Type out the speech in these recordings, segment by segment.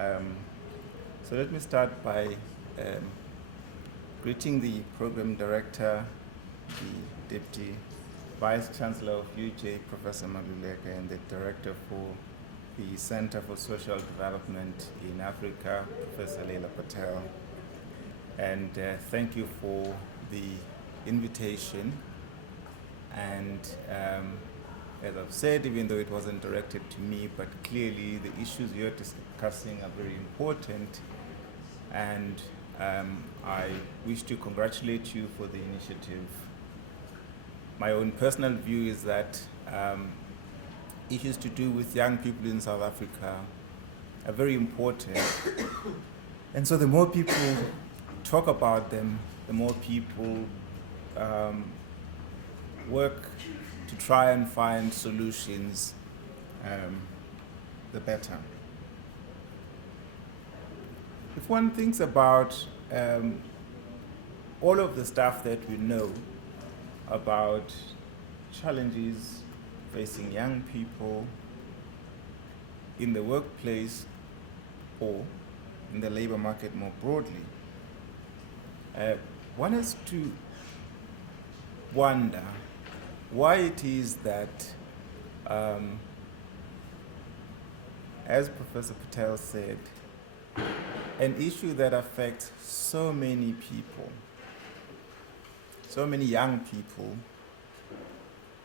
Um, so let me start by greeting the program director, the deputy vice chancellor of UJ, Professor Maluleka, and the director for the Center for Social Development in Africa, Professor Leila Patel. And thank you for the invitation. And as I've said, even though it wasn't directed to me, but clearly the issues you're discussing are very important. And I wish to congratulate you for the initiative. My own personal view is that issues to do with young people in South Africa are very important. And so the more people talk about them, the more people work to try and find solutions, the better. If one thinks about all of the stuff that we know about challenges facing young people in the workplace or in the labor market more broadly, one has to wonder why it is that, as Professor Patel said, an issue that affects so many people, so many young people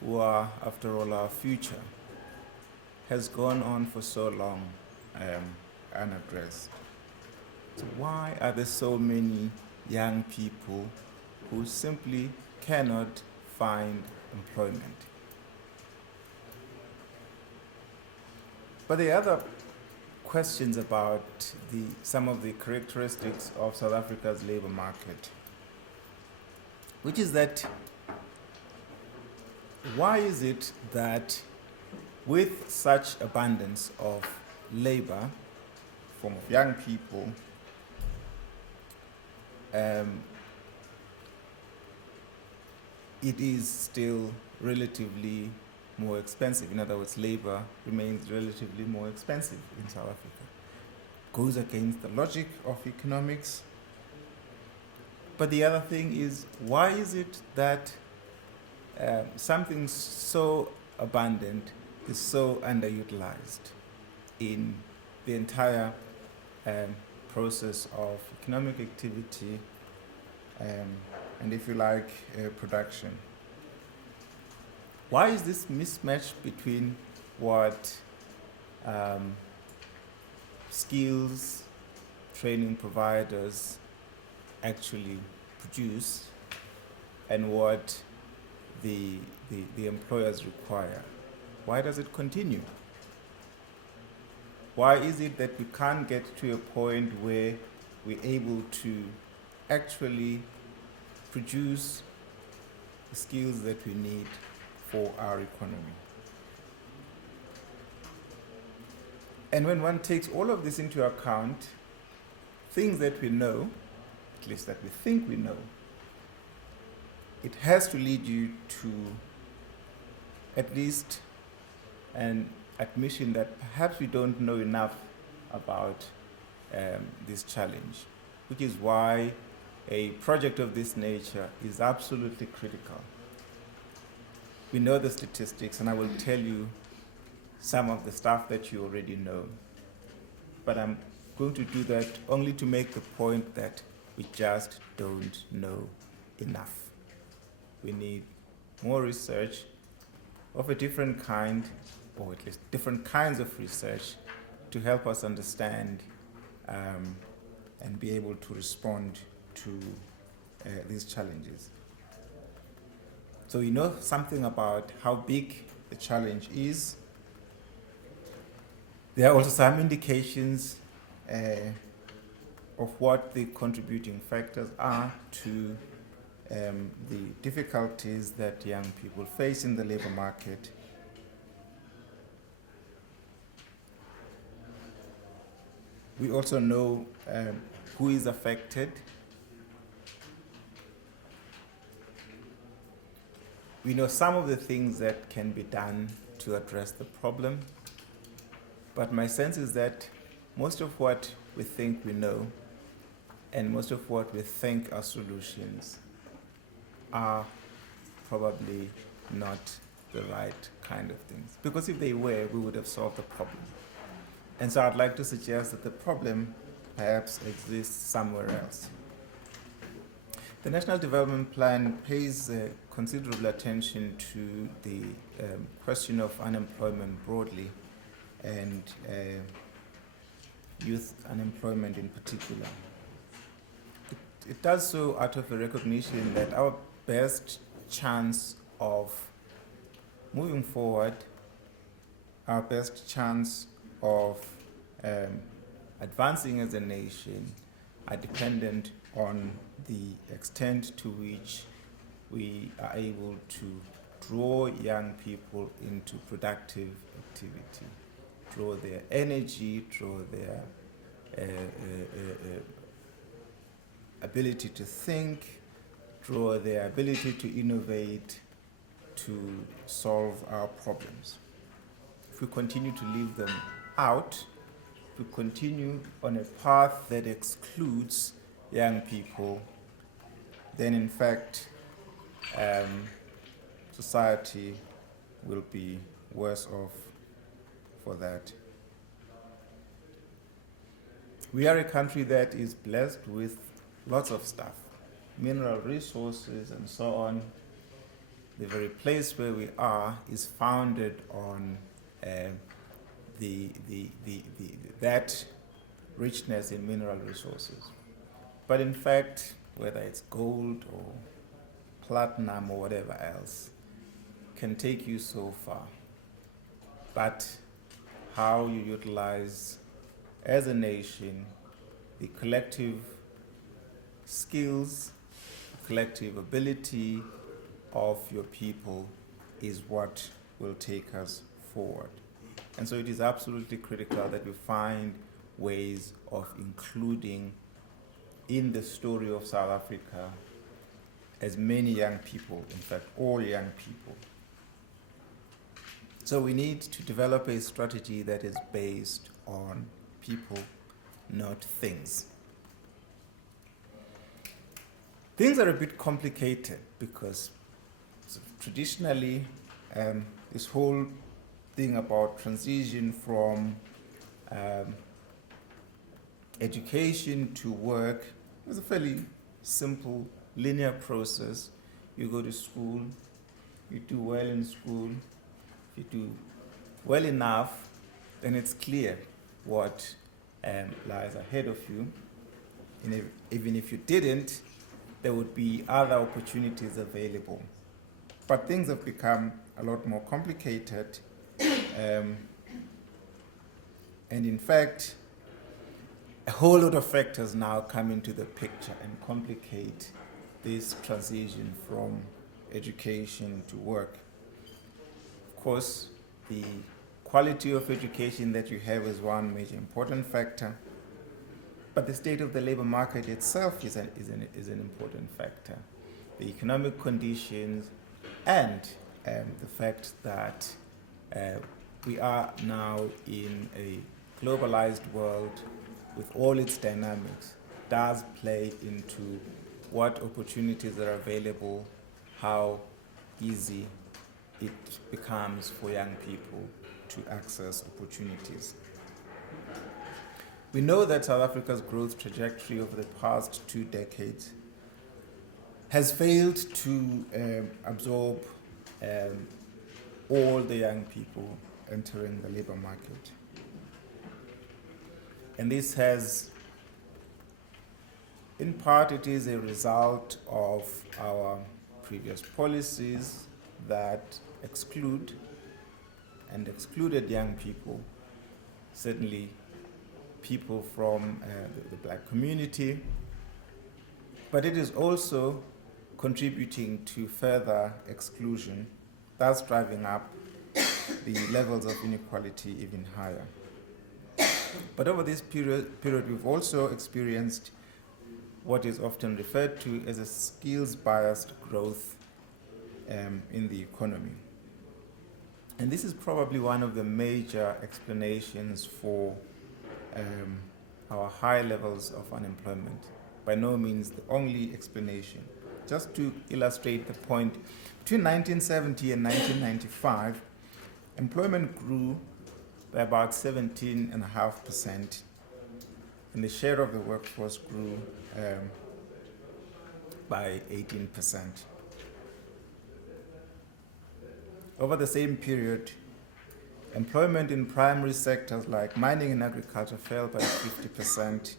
who are, after all, our future, has gone on for so long unaddressed. So why are there so many young people who simply cannot find employment? But the other questions about some of the characteristics of South Africa's labor market, which is that why is it that with such abundance of labor, form of young people, it is still relatively more expensive? In other words, labor remains relatively more expensive in South Africa. Goes against the logic of economics. But the other thing is, why is it that something so abundant is so underutilized in the entire process of economic activity and, if you like, production? Why is this mismatch between what skills training providers actually produce and what the employers require? Why does it continue? Why is it that we can't get to a point where we're able to actually produce the skills that we need for our economy? And when one takes all of this into account, things that we know, at least that we think we know, it has to lead you to at least an admission that perhaps we don't know enough about this challenge, which is why a project of this nature is absolutely critical. We know the statistics, and I will tell you some of the stuff that you already know. But I'm going to do that only to make the point that we just don't know enough. We need more research of a different kind, or at least different kinds of research, to help us understand and be able to respond to these challenges. So we know something about how big the challenge is. There are also some indications of what the contributing factors are to the difficulties that young people face in the labor market. We also know who is affected. We know some of the things that can be done to address the problem, but my sense is that most of what we think we know and most of what we think are solutions are probably not the right kind of things. Because if they were, we would have solved the problem. And so I'd like to suggest that the problem perhaps exists somewhere else. The National Development Plan pays considerable attention to the question of unemployment broadly and youth unemployment in particular. It does so out of a recognition that our best chance of moving forward, our best chance of advancing as a nation are dependent on the extent to which we are able to draw young people into productive activity, draw their energy, draw their ability to think, draw their ability to innovate, to solve our problems. If we continue to leave them out, if we continue on a path that excludes young people, then in fact society will be worse off for that. We are a country that is blessed with lots of stuff, mineral resources and so on. The very place where we are is founded on that richness in mineral resources. But in fact, whether it's gold or platinum or whatever else, can take you so far. But how you utilize, as a nation, the collective skills, collective ability of your people is what will take us forward. And so it is absolutely critical that we find ways of including in the story of South Africa as many young people, in fact, all young people. So we need to develop a strategy that is based on people, not things. Things are a bit complicated because traditionally this whole thing about transition from education to work is a fairly simple linear process. You go to school, you do well in school, if you do well enough, then it's clear what lies ahead of you. And even if you didn't, there would be other opportunities available. But things have become a lot more complicated. And in fact, a whole lot of factors now come into the picture and complicate this transition from education to work. Of course, the quality of education that you have is one major important factor, but the state of the labor market itself is an important factor. The economic conditions and the fact that we are now in a globalized world with all its dynamics does play into what opportunities are available, how easy it becomes for young people to access opportunities. We know that South Africa's growth trajectory over the past 2 decades has failed to absorb all the young people entering the labor market. And this has, in part, it is a result of our previous policies that excluded young people, certainly people from the black community, but it is also contributing to further exclusion, thus driving up the levels of inequality even higher. But over this period we've also experienced what is often referred to as a skills-biased growth in the economy. And this is probably one of the major explanations for our high levels of unemployment. By no means the only explanation. Just to illustrate the point, between 1970 and 1995, employment grew by about 17.5%, and the share of the workforce grew by 18%. Over the same period, employment in primary sectors like mining and agriculture fell by 50%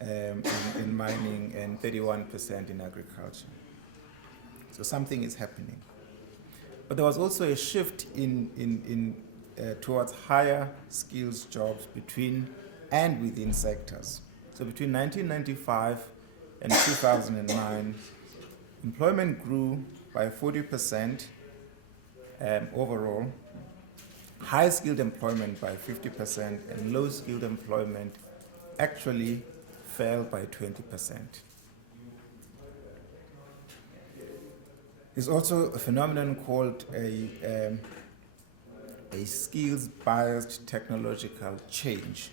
in mining and 31% in agriculture. So something is happening. But there was also a shift towards higher skills jobs between and within sectors. So between 1995 and 2009, employment grew by 40% overall, high-skilled employment by 50%, and low-skilled employment actually fell by 20%. There's also a phenomenon called a skills-biased technological change.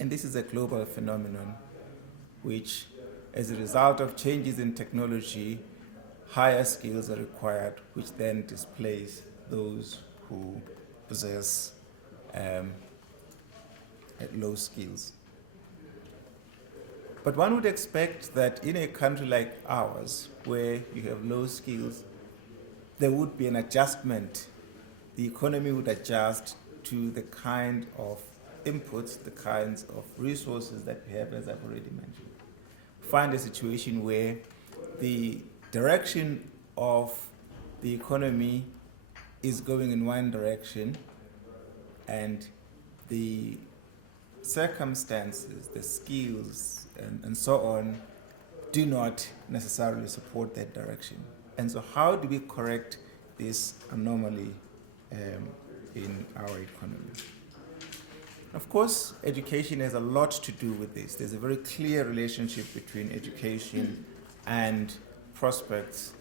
And this is a global phenomenon which, as a result of changes in technology, higher skills are required, which then displace those who possess low skills. But one would expect that in a country like ours, where you have low skills, there would be an adjustment. The economy would adjust to the kind of inputs, the kinds of resources that we have, as I've already mentioned. Find a situation where the direction of the economy is going in one direction, and the circumstances, the skills, and so on, do not necessarily support that direction. And so how do we correct this anomaly in our economy? Of course, education has a lot to do with this. There's a very clear relationship between education and prospects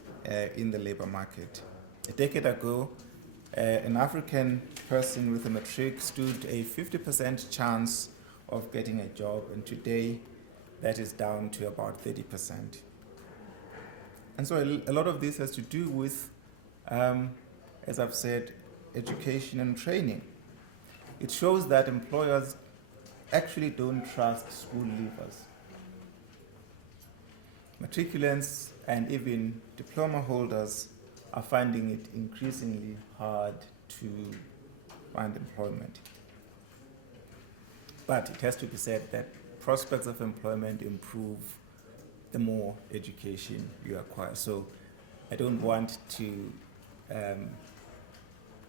in the labor market. A decade ago, an African person with a matric stood a 50% chance of getting a job, and today that is down to about 30%. And so a lot of this has to do with, as I've said, education and training. It shows that employers actually don't trust school leavers. Matriculants and even diploma holders are finding it increasingly hard to find employment. But it has to be said that prospects of employment improve the more education you acquire. So I don't want to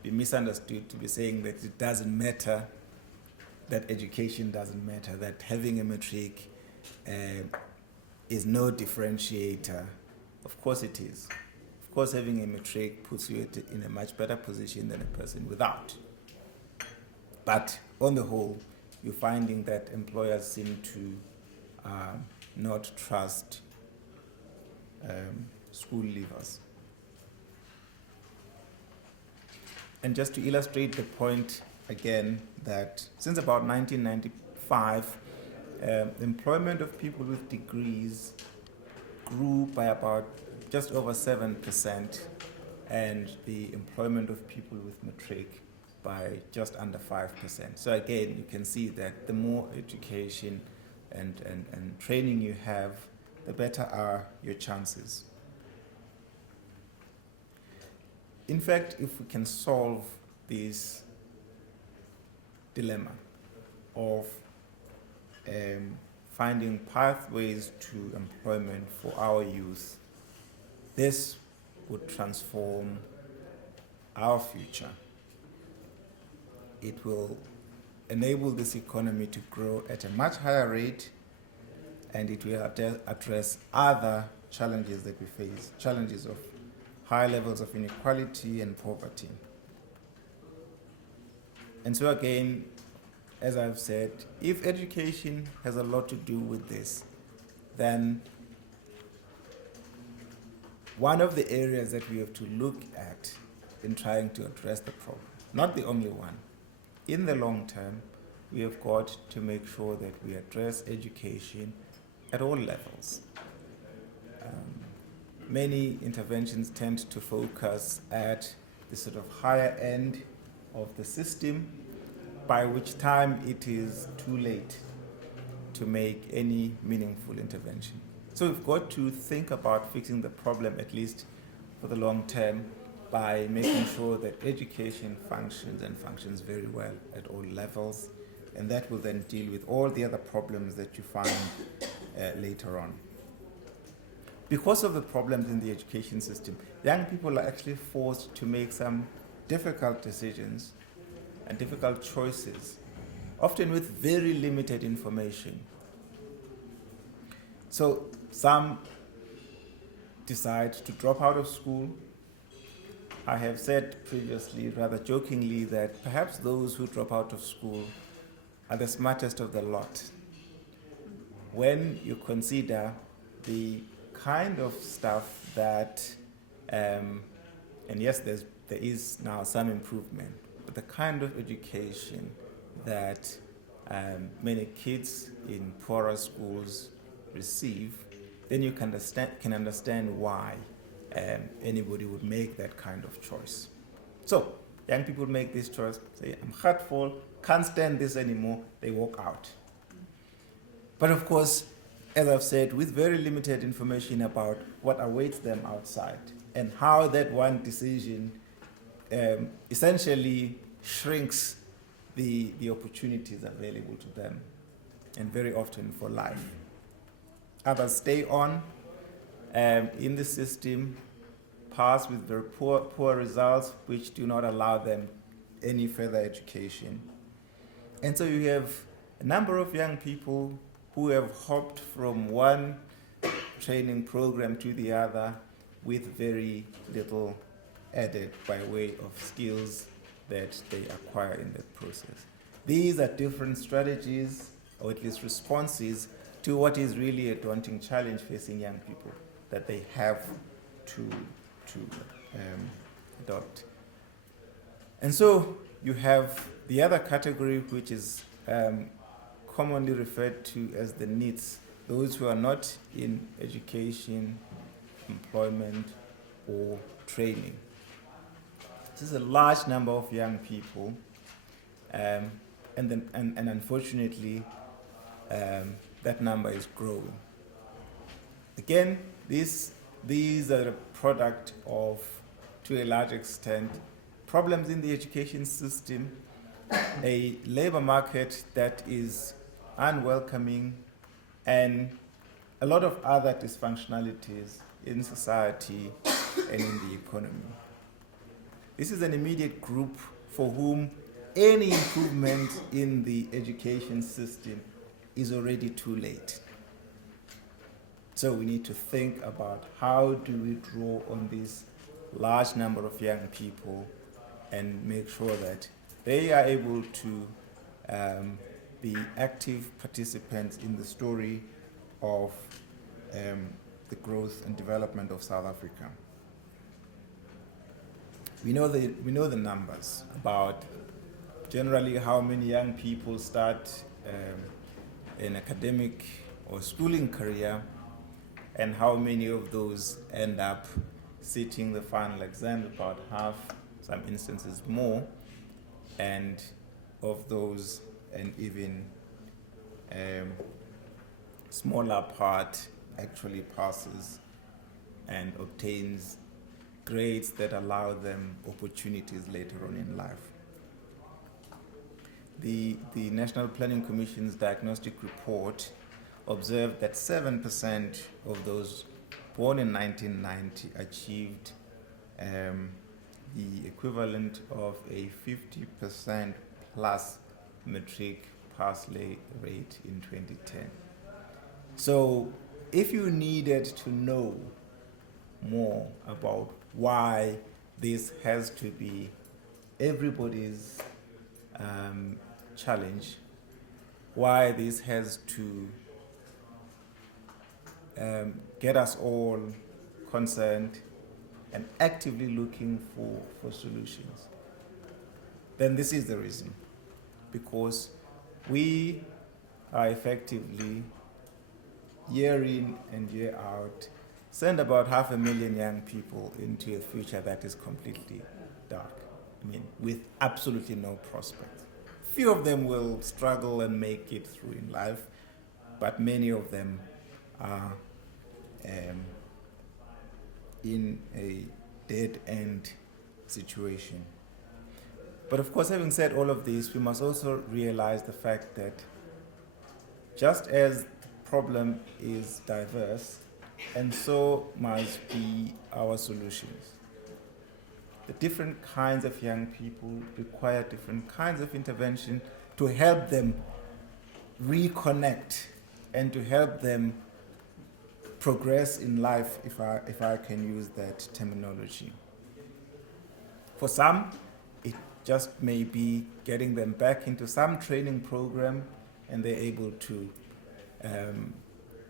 be misunderstood to be saying that it doesn't matter, that education doesn't matter, that having a matric is no differentiator. Of course it is. Of course, having a matric puts you in a much better position than a person without. But on the whole, you're finding that employers seem to not trust school leavers. And just to illustrate the point again, that since about 1995, employment of people with degrees grew by about just over 7%, and the employment of people with matric by just under 5%. So again, you can see that the more education and training you have, the better are your chances. In fact, if we can solve this dilemma of finding pathways to employment for our youth, this would transform our future. It will enable this economy to grow at a much higher rate, and it will address other challenges that we face, challenges of high levels of inequality and poverty. And so again, as I've said, if education has a lot to do with this, then one of the areas that we have to look at in trying to address the problem, not the only one, in the long term, we have got to make sure that we address education at all levels. Many interventions tend to focus at the sort of higher end of the system, by which time it is too late to make any meaningful intervention. So we've got to think about fixing the problem, at least for the long term, by making sure that education functions and functions very well at all levels, and that will then deal with all the other problems that you find later on. Because of the problems in the education system, young people are actually forced to make some difficult decisions and difficult choices, often with very limited information. So some decide to drop out of school. I have said previously, rather jokingly, that perhaps those who drop out of school are the smartest of the lot. When you consider the kind of stuff that, and yes, there is now some improvement, but the kind of education that many kids in poorer schools receive, then you can understand why anybody would make that kind of choice. So young people make this choice, say, I'm hurtful, can't stand this anymore, they walk out. But of course, as I've said, with very limited information about what awaits them outside and how that one decision essentially shrinks the opportunities available to them, and very often for life. Others stay on in the system, pass with very poor results, which do not allow them any further education. And so you have a number of young people who have hopped from one training program to the other with very little added by way of skills that they acquire in that process. These are different strategies, or at least responses, to what is really a daunting challenge facing young people that they have to adopt. And so you have the other category, which is commonly referred to as the NEETs, those who are not in education, employment, or training. This is a large number of young people, and unfortunately, that number is growing. Again, these are a product of, to a large extent, problems in the education system, a labor market that is unwelcoming, and a lot of other dysfunctionalities in society and in the economy. This is an immediate group for whom any improvement in the education system is already too late. So we need to think about how do we draw on this large number of young people and make sure that they are able to be active participants in the story of the growth and development of South Africa. We know the numbers about generally how many young people start an academic or schooling career, and how many of those end up sitting the final exam, about half, some instances more, and of those an even smaller part actually passes and obtains grades that allow them opportunities later on in life. The National Planning Commission's diagnostic report observed that 7% of those born in 1990 achieved the equivalent of a 50% plus matric pass rate in 2010. So if you needed to know more about why this has to be everybody's challenge, why this has to get us all concerned and actively looking for solutions, then this is the reason. Because we are effectively, year in and year out, send about 500,000 young people into a future that is completely dark. I mean, with absolutely no prospects. Few of them will struggle and make it through in life, but many of them are in a dead-end situation. But of course, having said all of this, we must also realize the fact that just as the problem is diverse, and so must be our solutions. The different kinds of young people require different kinds of intervention to help them reconnect and to help them progress in life, if I can use that terminology. For some, it just may be getting them back into some training program and they're able to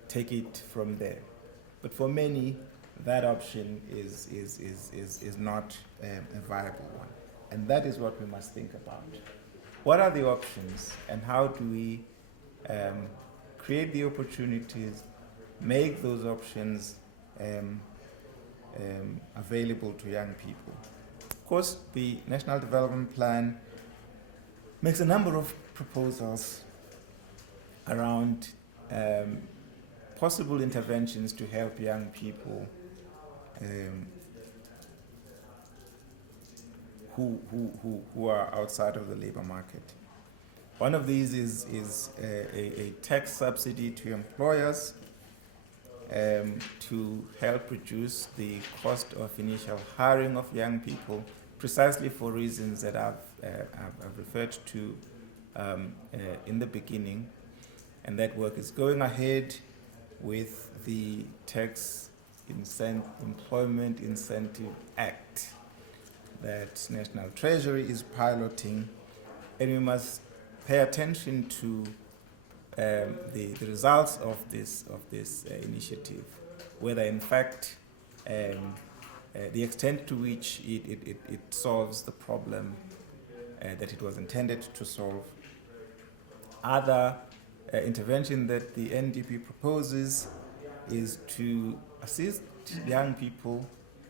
take it from there. But for many, that option is not a viable one. And that is what we must think about. What are the options and how do we create the opportunities, make those options available to young people? Of course, the National Development Plan makes a number of proposals around possible interventions to help young people who are outside of the labor market. One of these is a tax subsidy to employers to help reduce the cost of initial hiring of young people, precisely for reasons that I've referred to in the beginning. And that work is going ahead with the Tax Employment Incentive Act that National Treasury is piloting, and we must pay attention to the results of this initiative, whether in fact the extent to which it solves the problem that it was intended to solve. Other intervention that the NDP proposes is to assist young people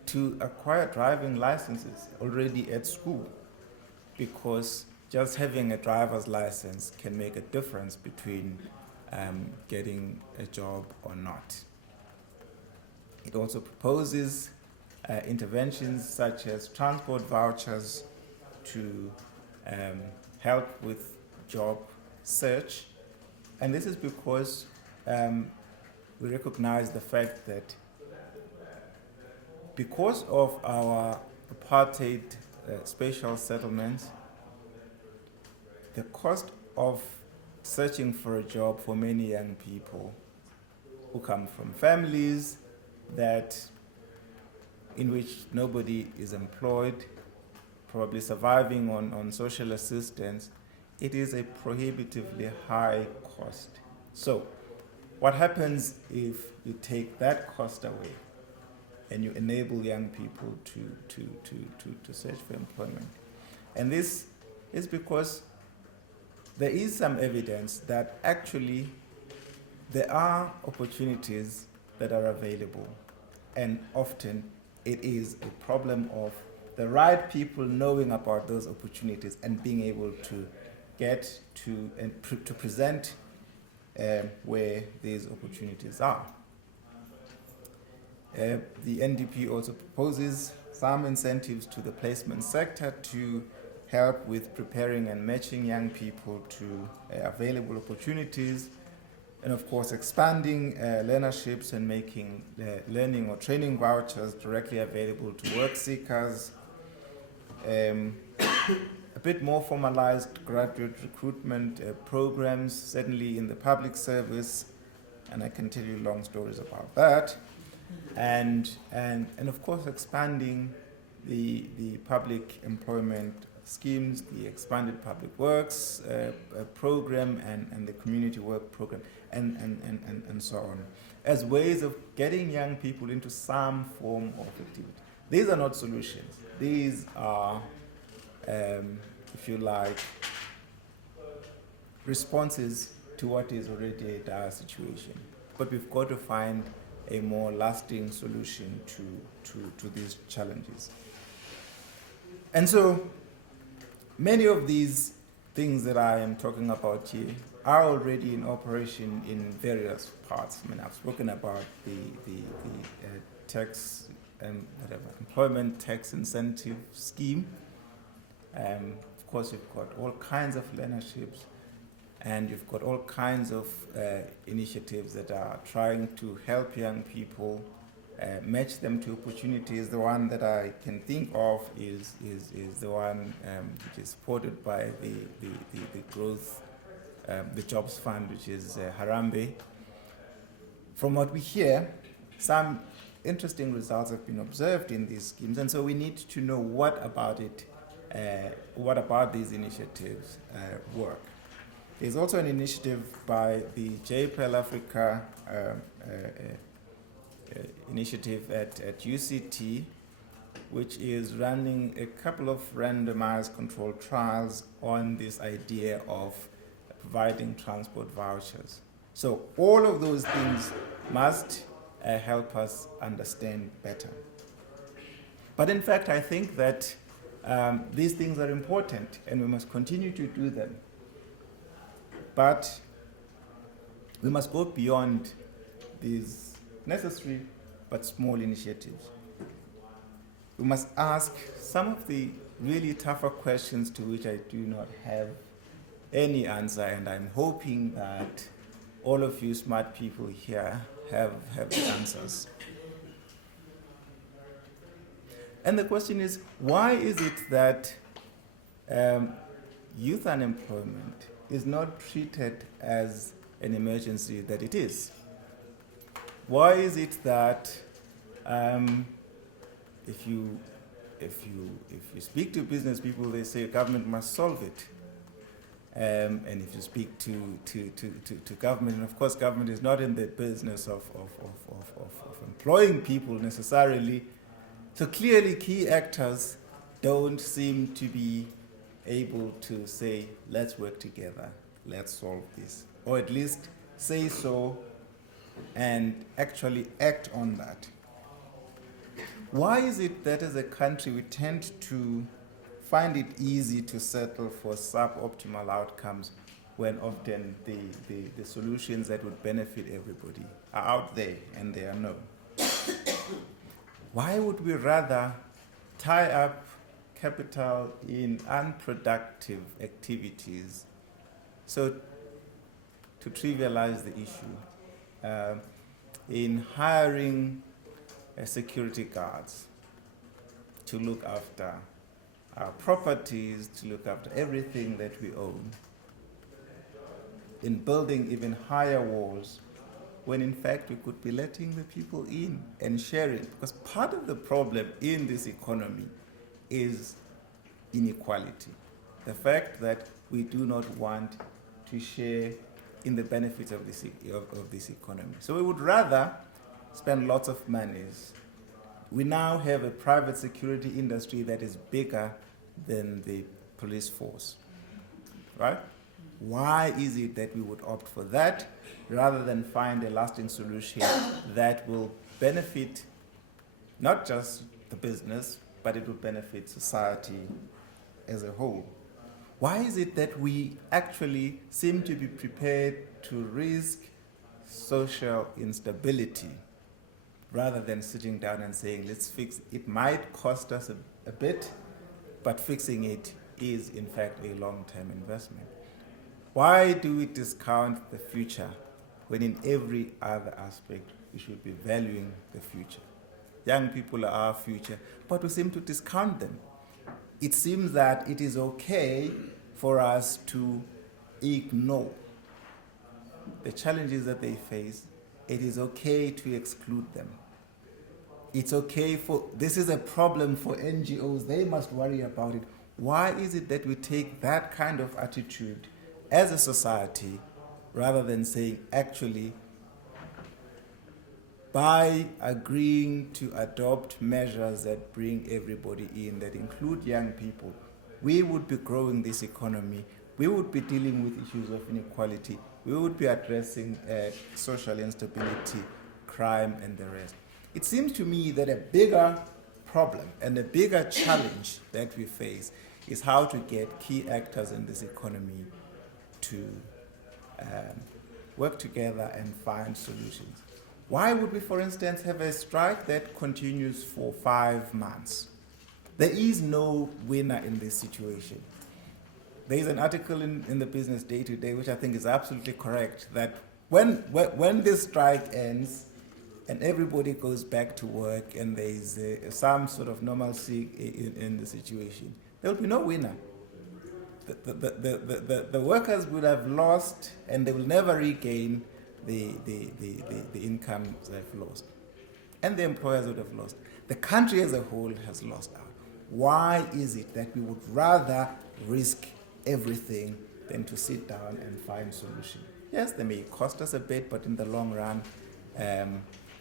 to acquire driving licenses already at school, because just having a driver's license can make a difference between getting a job or not. It also proposes interventions such as transport vouchers to help with job search. And this is because we recognize the fact that because of our apartheid spatial settlements, the cost of searching for a job for many young people who come from families in which nobody is employed, probably surviving on social assistance, it is a prohibitively high cost. So what happens if you take that cost away and you enable young people to search for employment? And this is because there is some evidence that actually there are opportunities that are available, and often it is a problem of the right people knowing about those opportunities and being able to get to and to present where these opportunities are. The NDP also proposes some incentives to the placement sector to help with preparing and matching young people to available opportunities, and of course expanding learnerships and making learning or training vouchers directly available to work seekers, a bit more formalized graduate recruitment programs, certainly in the public service, and I can tell you long stories about that, and of course expanding the public employment schemes, the expanded public works program and the community work program, and so on, as ways of getting young people into some form of activity. These are not solutions. These are, if you like, responses to what is already a dire situation. But we've got to find a more lasting solution to these challenges. And so many of these things that I am talking about here are already in operation in various parts. I mean, I've spoken about the tax, employment tax incentive scheme. Of course, you've got all kinds of learnerships, and you've got all kinds of initiatives that are trying to help young people, match them to opportunities. The one that I can think of is the one which is supported by the growth, the Jobs Fund, which is Harambe. From what we hear, some interesting results have been observed in these schemes, and so we need to know what about these initiatives work. There's also an initiative by the JPL Africa initiative at UCT, which is running a couple of randomized controlled trials on this idea of providing transport vouchers. So all of those things must help us understand better. But in fact, I think that these things are important and we must continue to do them. But we must go beyond these necessary but small initiatives. We must ask some of the really tougher questions to which I do not have any answer, and I'm hoping that all of you smart people here have the answers. And the question is, why is it that youth unemployment is not treated as an emergency that it is? Why is it that if you speak to business people, they say government must solve it, and if you speak to government, and of course government is not in the business of employing people necessarily, so clearly key actors don't seem to be able to say, let's work together, let's solve this, or at least say so and actually act on that. Why is it that as a country we tend to find it easy to settle for suboptimal outcomes when often the solutions that would benefit everybody are out there and they are known? Why would we rather tie up capital in unproductive activities, so to trivialize the issue, in hiring security guards to look after our properties, to look after everything that we own, in building even higher walls, when in fact we could be letting the people in and sharing? Because part of the problem in this economy is inequality. The fact that we do not want to share in the benefits of this economy. So we would rather spend lots of monies. We now have a private security industry that is bigger than the police force, right? Why is it that we would opt for that rather than find a lasting solution that will benefit not just the business, but it will benefit society as a whole? Why is it that we actually seem to be prepared to risk social instability rather than sitting down and saying, let's fix it? It might cost us a bit, but fixing it is in fact a long-term investment. Why do we discount the future when in every other aspect we should be valuing the future? Young people are our future, but we seem to discount them. It seems that it is okay for us to ignore the challenges that they face. It is okay to exclude them. It's okay this is a problem for NGOs, they must worry about it. Why is it that we take that kind of attitude as a society rather than saying, actually, by agreeing to adopt measures that bring everybody in, that include young people, we would be growing this economy, we would be dealing with issues of inequality, we would be addressing social instability, crime, and the rest. It seems to me that a bigger problem and a bigger challenge that we face is how to get key actors in this economy to work together and find solutions. Why would we, for instance, have a strike that continues for 5 months? There is no winner in this situation. There is an article in the Business Day today, which I think is absolutely correct, that when this strike ends and everybody goes back to work and there is some sort of normalcy in the situation, there will be no winner. The workers will have lost and they will never regain the income they've lost. And the employers would have lost. The country as a whole has lost out. Why is it that we would rather risk everything than to sit down and find solutions? Yes, they may cost us a bit, but in the long run,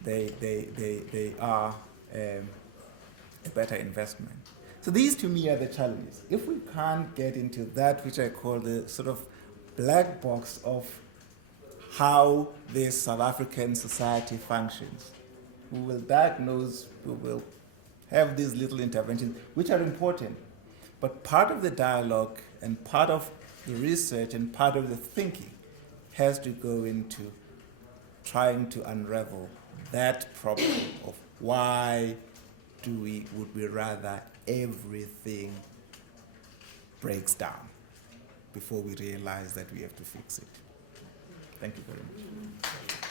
they are a better investment. So these to me are the challenges. If we can't get into that which I call the sort of black box of how this South African society functions, we will diagnose, we will have these little interventions, which are important. But part of the dialogue and part of the research and part of the thinking has to go into trying to unravel that problem of why would we rather everything breaks down before we realize that we have to fix it. Thank you very much.